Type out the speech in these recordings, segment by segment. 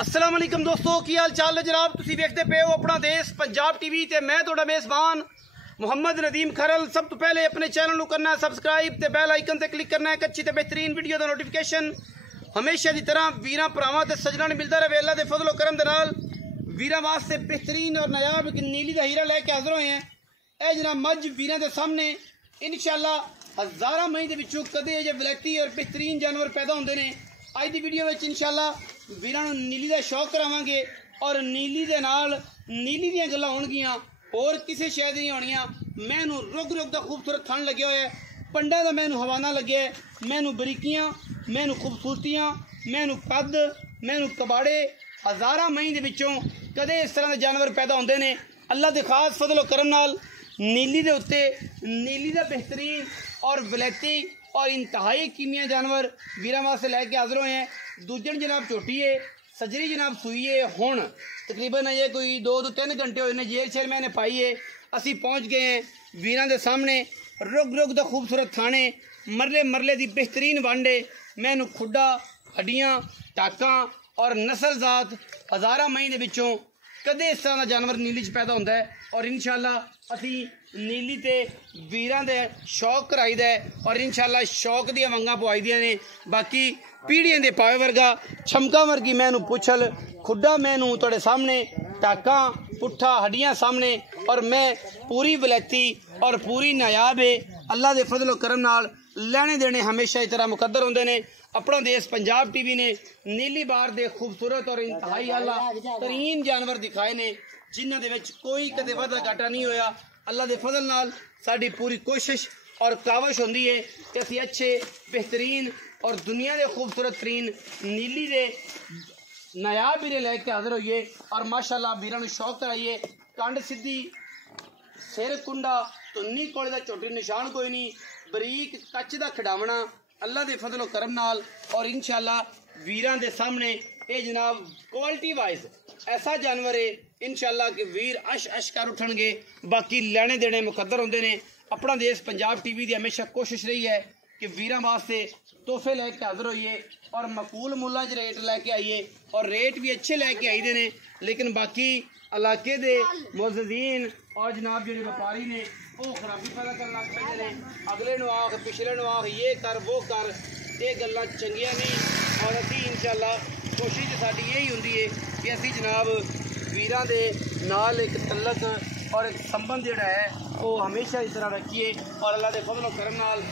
अस्सलाम वालेकुम दोस्तों, की हाल चाल है जनाब। तुसी देखते पे हो अपना देश पंजाब टीवी ते मैं तुहाडा मेज़बान मुहम्मद नदीम खरल। सब तो पहले अपने चैनल को करना है सबसक्राइब ते बैल आइकन ते क्लिक करना है एक अच्छी ते बेहतरीन वीडियो का नोटिफिकेशन हमेशा की तरह वीरां भरावां ते सज्जनां ने मिलता रहे। अल्लाह दे फजलो करम दे नाल वीरां वास्ते बेहतरीन और नायाब एक नीली दा हीरा लैके हाजिर होए हैं। ए जनाब मज वीरां दे सामने इंशाअल्लाह हज़ारां मई दे विचों कदे जे वलैती और बेहतरीन जानवर पैदा होंदे ने। अज दी वीडियो में इंशाअल्लाह वीरां नूं नीली का शौक करावांगे और नीली दे नाल नीली दियां गल्लां होणगियां, होर किसी शय दी नहीं होणियां। मैनू रुग रुग दा खूबसूरत थन लग्या होया है, पंडा दा मैनू हवाना लग्या है, मैनू बरीकियां, मैनू खूबसूरतियां, मैनू कद, मैनू कबाड़े। हज़ारां मई दे विचों कदे इस तरह के जानवर पैदा होंदे ने। अल्लाह दे खास फजलो करम नाल नीली दे उत्ते नीली दा बेहतरीन और वलैती और इंतहाई कीमिया जानवर वीरां वास्ते लैके हाजिर होए हैं। दूजन जनाब झोटी है, सजरी जनाब सुई है। हुण तकरीबन अजे कोई 2 तो 3 घंटे होए ने जेल शेर मैंने पाई है। असी पहुँच गए हैं वीरां दे सामने। रुग रुग दा खूबसूरत थाने, मरले मरले दी बेहतरीन वांडे, मैनू खुड्डा, हड्डियाँ, टाकां और नस्लजात हज़ारां मई दे विचों कदे इस तरह का जानवर नीली च पैदा होंदा है। और इंशाअल्लाह असी नीली ते वीरां दे शौक कराई दा है और इंशाअल्लाह शौक दियां वंगां पवाई दियां ने। बाकी पीढ़ियां दे पावे वर्गा छमका वर्गी मैनू पुछल, खुड्डा मैनू तुहाडे सामने, टाकां, पुट्ठा, हड्डियां सामने और मैं पूरी वलैती और पूरी नायाब है। अल्लाह दे फजलो करम नाल लैने देने हमेशा इस तरह मुकद्दर होंदे ने। अपना देश पंजाब टीवी ने नीली बार दे खूबसूरत और इंतहाई आला तरीन जानवर दिखाए ने, जिन्हां दे विच कोई कदे वाधा घाटा नहीं होया। अल्लाह दे फजल नाल साडी पूरी कोशिश और काविश होंदी है कि असीं अच्छे बेहतरीन और दुनिया के खूबसूरत तरीन नीली दे नायाब वीरे लैके हाजिर होइए और माशाअल्लाह वीरां नूं शौक कराइए। कंड सीधी, सिर कुंडा, धुन्नी कोले दा झोटी निशान कोई नहीं, बरीक कच दा खिडावना अल्लाह दे फजलो करम नाल। और इंशाअल्लाह वीरां दे सामने ये जनाब क्वालिटी वाइज ऐसा जानवर है इंशाअल्लाह कि वीर अश अश कर उठणगे। बाकी लैने देने मुकद्दर होंदे ने। अपना देश पंजाब टीवी की हमेशा कोशिश रही है कि वीरां वास्ते तोहफे लैके हाजिर होइए और मकूल मुल्लां च रेट लैके आइए और रेट भी अच्छे लैके आई दे ने। लेकिन बाकी इलाके दे मुअज़्ज़िज़ीन और जनाब जो व्यापारी ने वो खराबी पैदा करन लग पैंदे ने। अगले नूं आख, पिछले नूं आख, ये कर वो कर, ये गल्लां चंगियां नहीं। और असीं इंशाअल्लाह कोशिश साडी यही हुंदी है कि असीं जनाब वीरां दे नाल एक तल्लक और एक संबंध जिहड़ा है वो हमेशा इस तरह रखिए। और अल्लाह दे फजलो करम नाल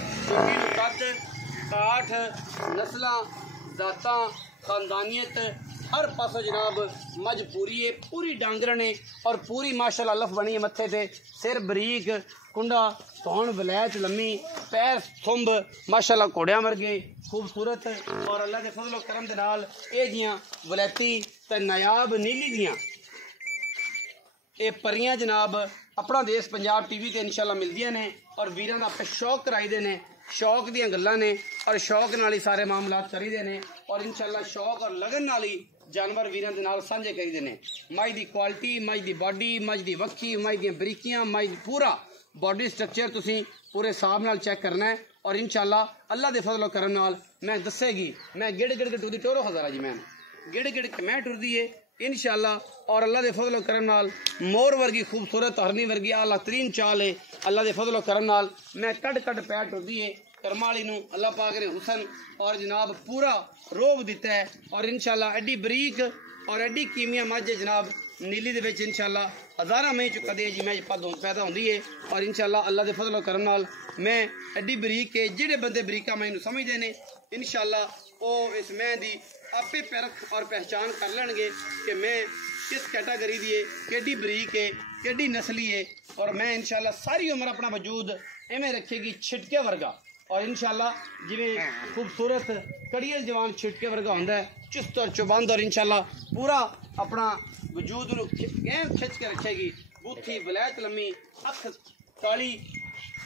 कद, काठ, नस्लां, जातां, खानदानियत हर पासों जनाब मज पूरी है, पूरी डांगर ने और पूरी माशाअल्लाह लफ बनी है मत्थे ते। सिर बरीक, कुंडा, धौन वलैत लम्मी, पैर थुंब माशाअल्लाह घोड़ियां वर्गे खूबसूरत। और अल्लाह के फजलो करम दे नाल ये जियां वलैती ते नायाब नीली दियां ये परियां जनाब अपना देश पंजाब टीवी ते इंशाअल्लाह मिलदियां ने और वीरां दा आपे शौक कराई दे ने। शौक दियां गल्लां ने और शौक नाल ही सारे मामलात करी दे ने और इंशाअल्लाह शौक और लगन नाल ही जानवर वीरां दे नाल सांझे करी दे ने। मज दी क्वालिटी, मज दी बॉडी, मज दी वक्खी, मज दी बरीकियां, मज पूरा बॉडी स्ट्रक्चर तुसीं पूरे हिसाब नाल चेक करना है। और इंशाअल्लाह अल्लाह दे फजलो करम नाल मैं दसेगी मैं गिड़ गिड़ के टुरदी टोरो हज़ारा जी मैन गिड़ गिड़ के मैं टुरदी है इंशाअल्लाह। और अल्लाह दे फजलो करम नाल मोर वर्गी खूबसूरत हरनी वर्गी आला तरीन चाल है। अल्लाह दे फजलो करम नाल मैं कट कट पैर टुरदी है। करमाली नूं अल्लाह पाक ने हुसन और जनाब पूरा रोब दिता है। और इंशाअल्लाह एडी बरीक और एडी कीमिया मज जनाब नीली दे विच इंशाअल्लाह हज़ारां मई च कदे जी मैच पैदा होंदी है। और इंशाअल्लाह अल्लाह दे फजलो करम नाल मैं एडी बरीक के जिहड़े बंदे बरीका मैनू समझदे ने इंशाअल्लाह वो इस मैं दी आपे परख और पहचान कर लैणगे कि मैं किस कैटागरी दी है, केडी बरीक है, केडी नस्ली है। और मैं इंशाअल्लाह सारी उम्र अपना वजूद इवें रखेगी छिटके वर्गा और इंशाअल्लाह जिवें खूबसूरत कड़ियल जवान छिटके वर्गा होंदा है, चुस्त और चुबंद। और इंशाअल्लाह पूरा अपना वजूद नूं खिंच के रखेगी। बूथी वलैत लम्मी, अख काली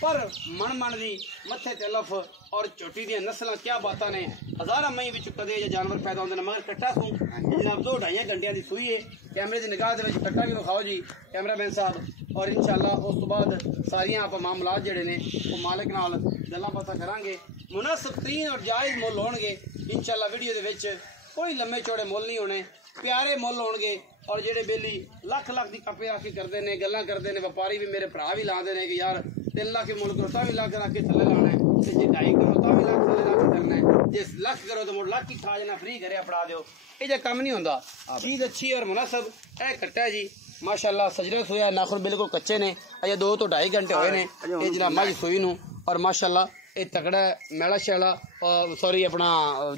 पर मन मन दी मत्थे ते लफ और झोटी दी नस्लां क्या बातां ने। हज़ारां मई विच कदे जे जानवर पैदा होंदे ने। मगर कट्टा सूं जनाब 2-2.5 घंटियां दी सूई है। कैमरे दी निगाह दे विच कट्टा भी विखाओ जी कैमरामैन साहब। और इंशाअल्लाह उस तो बाद सारियां आप मामलात जिहड़े ने वो मालिक नाल गल्लां बातां करांगे। मुनासिब तरीन और जायज़ मुल होणगे इंशाअल्लाह। वीडियो दे विच कोई लम्बे चौड़े मुल नहीं होने। प्यारे मुल होणगे और जेडे बेली लख लख की कापे आके करते हैं गल्लां करते हैं व्यापारी भी मेरे भरा भी लाते हैं कि यार 3 लाख के मुल करो तो भी लाख रख के थले लाना है जे 2.5 करो तो भी लाख थले रख करना है जे लख करो तो मुड़ लाख ही खा जाना फ्री करे पड़ा दो ये जो काम नहीं होता चीज़ अच्छी और मुनासब है कट्टा जी माशाल्लाह सजरे सोया नाखुन बिल्कुल कच्चे ने अजे 2 तो 2.5 घंटे हुए ने ये जनाब मज सोई नूं और माशाल्लाह ये तगड़ा मैला शैला और सॉरी अपना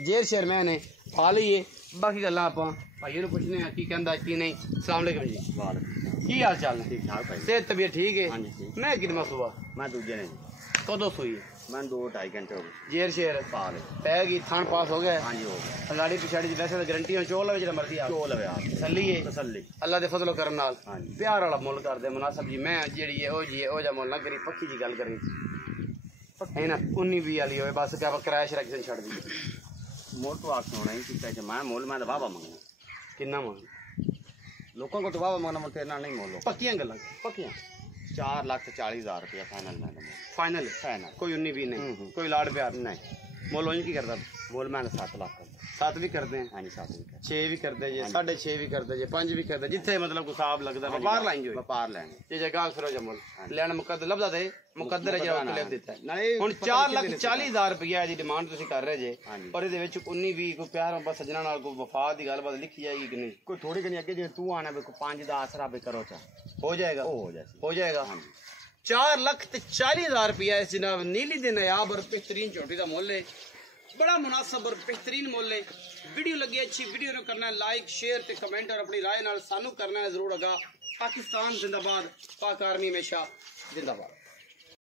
जेर शेर मैं ने पा लीए बाकी गल्लां आपां भाई नूं पुछने आ की कहंदा की नहीं अस्सलाम वालेकुम जी वालेकुम की हाल चाल है ठीक ठाक भाई सेहत तबीयत ठीक है हां जी मैं कितना सुबह मैं दूजे ने कदों सोई मैं 2-2.5 घंटे हो गए जेर शेर पा ले पैगी थान पास हो गया हां जी हो गया अलाड़ी पिछाड़ी वैसे तो गारंटी है चोल जेड़ा मर्जी आ चोल है यार तसल्ली है तसल्ली अल्लाह दे फजल करम नाल हां जी प्यार वाला मुल कर दे मुनासिब जी मैं जेड़ी है ओ जा मुल ना करी पक्की जी गल करी है ना 19-20 वाली होए बस क्या क्रैश रख के छड़ दी मोल तो आख होना ही कि मैं मोल मैं वावा मंगना कितना मंग लोगों को तो वावा मंगना मैं तेरे नाल नहीं मोल पक्कियां गल्लां पक्कियां 4,40,000 रुपया फाइनल कोई 19-20 नहीं कोई लाड़ प्यार नहीं मोल वहीं की करता मोल मैंने 7 लाख कर 7 भी करते हैं हाँ जी 7 भी 6 भी करते जी 6.5 भी करते जी 5 भी करते जिथे मतलब को साहब लगता व्यापार लाएंगे व्यापार लेंगे ये जगह फिर जमल लेना मुकद्दर लभदा थे मुकद्दर है ਜਿਹੜਾ ਲਿਖ ਦਿੱਤਾ ਹੁਣ 4,40,000 ਰੁਪਇਆ ਦੀ ਡਿਮਾਂਡ ਤੁਸੀਂ ਕਰ ਰਹੇ ਜੇ ਔਰ ਇਹਦੇ ਵਿੱਚ 19-20 ਕੋਈ ਪਿਆਰ ਬਸ ਸੱਜਣਾ ਨਾਲ ਕੋਈ ਵਫਾ ਦੀ ਗੱਲਬਾਤ ਲਿਖੀ ਜਾਏਗੀ ਕਿ ਨਹੀਂ ਕੋਈ ਥੋੜੀ ਕਨੀ ਅੱਗੇ ਜੇ ਤੂੰ ਆਣਾ ਵੇ ਕੋਈ 5-10 ਰਾਬੇ ਕਰੋ ਚਾ ਹੋ ਜਾਏਗਾ ਹੋ ਜਾਏਗਾ 4,40,000 रुपया इस जनाब नीली दे नायाब और बेहतरीन चोटी का मुल है बड़ा मुनासिब और बेहतरीन मुल है वीडियो लगी अच्छी वीडियो ने करना है लाइक शेयर ते कमेंट और अपनी राय नाल सानू करना है जरूर अगा पाकिस्तान जिंदाबाद पाक आर्मी हमेशा जिंदाबाद।